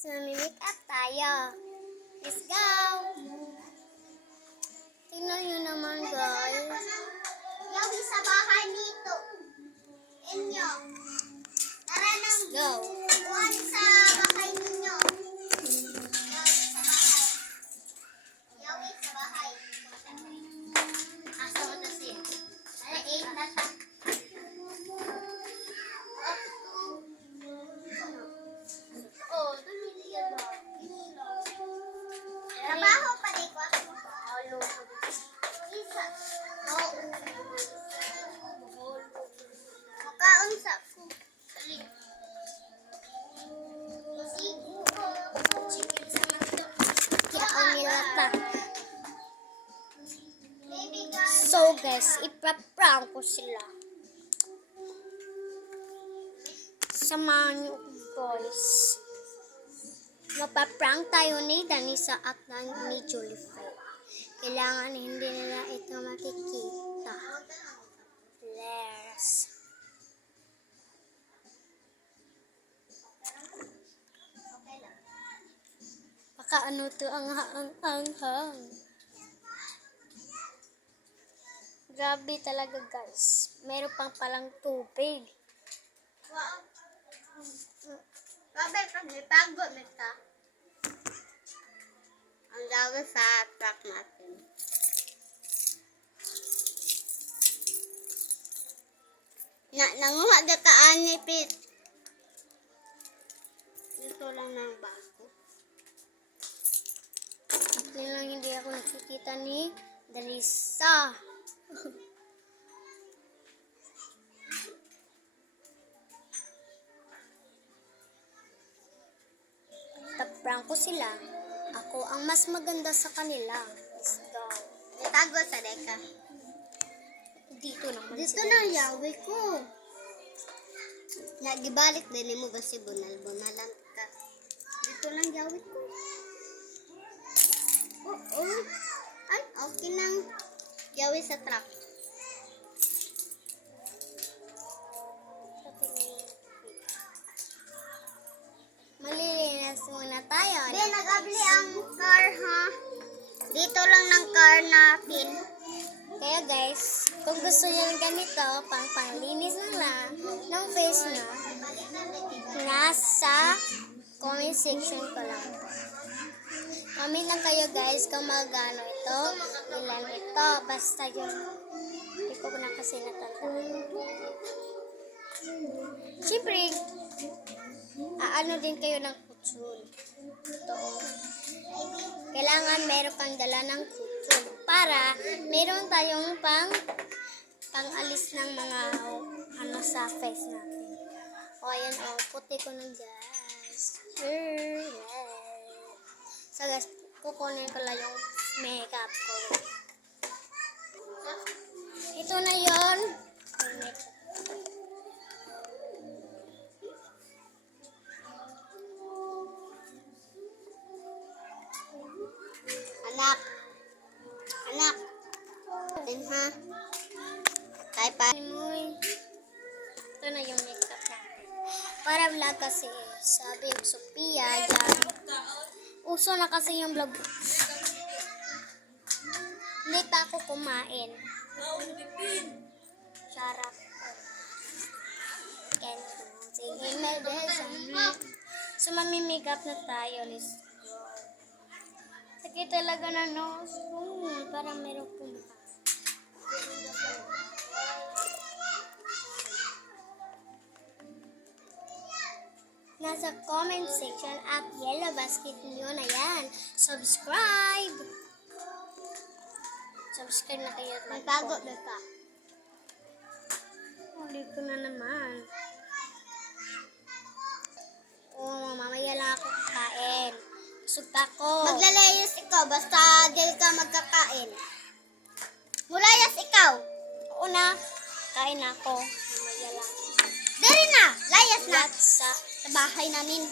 Mamimik up tayo. Let's go! Tingnan nyo naman, guys. Yawi sa bahay nito. Inyo. Tara nang Go! buwan sa bahay ninyo. Yawi sa bahay. Asa mo na siya? Ay, 8 na siya. Oh, dumi yan ba? Trabaho pa rin ko. Isa. Oh. Makaon sa ko. Kiyaon nila ta. Baby guys. So, guys, ipra-prank ko sila. Samahan nyo, guys. Mapaprank tayo ni Danisa at ni Jolify. Kailangan hindi nila ito makikita. Let's. Baka ano to ang hang. Grabe talaga, guys. Meron pang palang tubig. Wow. Grabe ka, may tago nita. Ang daw sa truck natin. Nanguha na ka anipit. Dito lang ng bako. At yun lang hindi ako nakikita ni Danisa. Taprank ko sila. Ako ang mas maganda sa kanila. Let's go. May tago sa deka. Dito naman Dito sila. na yawi ko. Nagibalik din mo ba si Bunal ka. Dito lang yawi ko. Oh. Ay, okay nang yawi sa truck. Malilinis muna tayo. Hindi, nag-abli ang car, ha? Dito lang ng car na pin. Kaya guys, kung gusto niyo ng ganito, panglinis lang ng face nyo, nasa comment section ko lang po. Comment lang kayo guys kung magano ito, ilan ito, basta yun. Hindi ko na kasi natandaan. Siyempre, ano din kayo ng kutsul. Ito. Kailangan meron kang dala ng kutsul para meron tayong pang-alis ng mga sa face natin. O, ayan o. Puti ko na guys. So guys, kukunin ko lang yung makeup ko. Ito na yon. Anak. Din ha. Kay pa. Ito na yung makeup natin. Para vlog kasi, sabi yung Sophia, yan. Uso na kasi yung vlog. Hindi pa ako kumain. Sarap. So, mamimigap na tayo. Let's go. Sakit talaga na nose. Parang meron kumaka. Nasa comment section at yellow basket niyo na yan. Subscribe! Subscribe na kayo at May tago na ka. Ulit ko na naman. Mamaya lang ako kakain. Busog ako. Maglalayas ikaw, basta di ka magkakain. Mulayas ikaw. Oo na. Kain ako. Mamaya lang. Dari na, layas na. At sa bahay namin.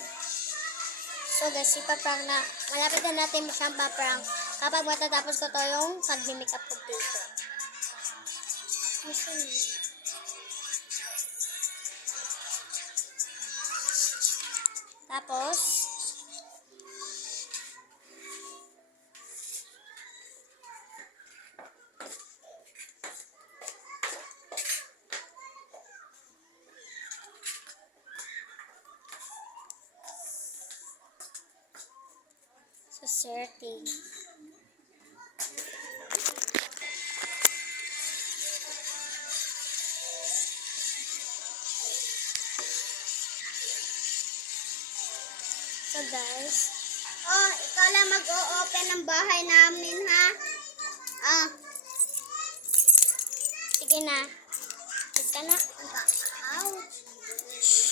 So guys, ipaprank na. Malapit na natin siyang paprank. Kapag matatapos ko to yung pag-makeup ko dito. Tapos, Sa setting. So guys, Oh, ikaw lang mag-o-open ng bahay namin, ha? Ah, sige na. Kiss ka na. ouch.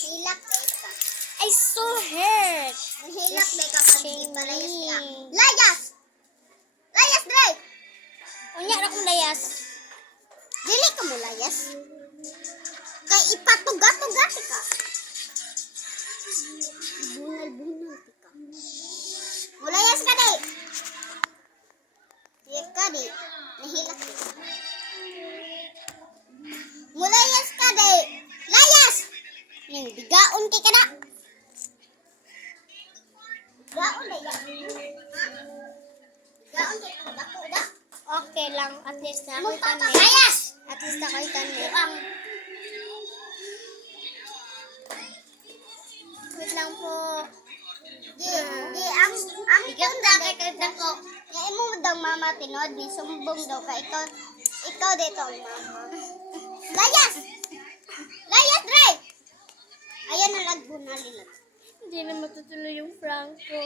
Hilak, beka. I so hurt. Hilak, beka. Kasi palayas ka. Ching. Layas! Layas, Dre! Unya ra kong layas. Dili ka mo layas. Kay ipatugat-tugat ka. Bunal-bunal ka. Mulayas ka, di. Di ka, di. Nahilak, di. Mulayas ka, di. Layas! Ning bigaon kay ka na. Bigaon na yan. Ha? Bigaon kay ka. Dako, da. Okay lang. At least na ako'y Mukha ka, kani. layas! At least na ako'y kani. Wait lang po. Di, ang punta kay dako. Ya imo daw mama tinod ni sumbong daw ka ikaw dito ang mama. Layas! Layas, Dre! Ayan na lagbunali lang. Hindi na matutuloy yung prank ko.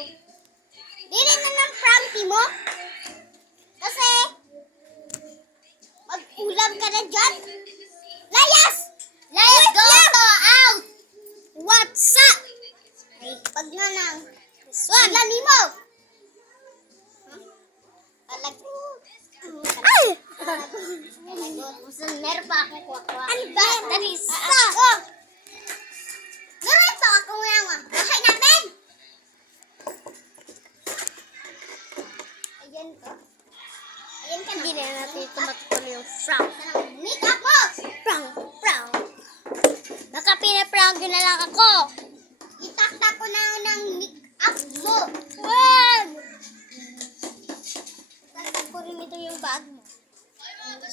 Dili na ng Frankie mo. Kasi mag-ulam ka na dyan. Layas! Layas, go to out! What's up? Ay, pag na lang. Swan! Lani mo! Palag... Ay! Meron pa akong kuha-kuha. Ano ba? Darisa! Oh! Meron pa akong kuha-kuha. Bahay namin! Ayan ka. Ayan ka na. Hindi na natin ito matutuloy yung prank. Make up mo! Prank! Baka pinaprank yun na lang ako. Itaktak ko na ng make up mo. Wag! Tatag ko rin ito yung bag mo.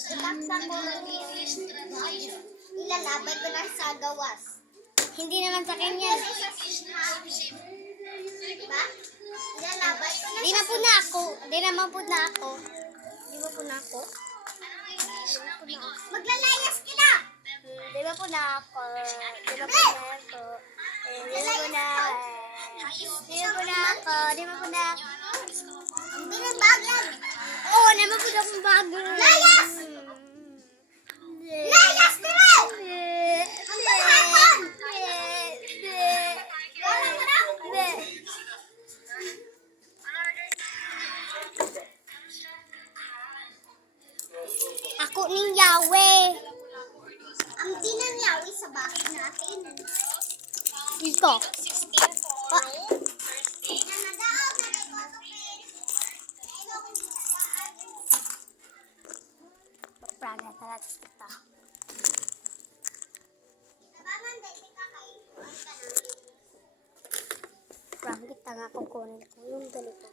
Itaktak ko na ilalabay ko na sa gawas. Hindi naman sa akin yan. Diba? Ilalabay ko na Di na po na ako. Di naman po na ako. Di ba po na ako? Maglalayas ka na! Di ba po na ako? Di ba po na ako? Di ba po na Di ba po na ako? Di ba po na Ang binibagyan! Oo, naman po na akong bago. Layas! Layas ka na! Ang paghapon! Wala mo na! Ako ning Yahweh. Ang dinanyawi sa bahay natin. Ito. Pa. Nanadaog na kay Kotopin. Ayun ako nanadaan. Praga talaga kita. Nabaman dahil ka kay Kuwan ka na. Prank kita nga kukunin ko yung ganito.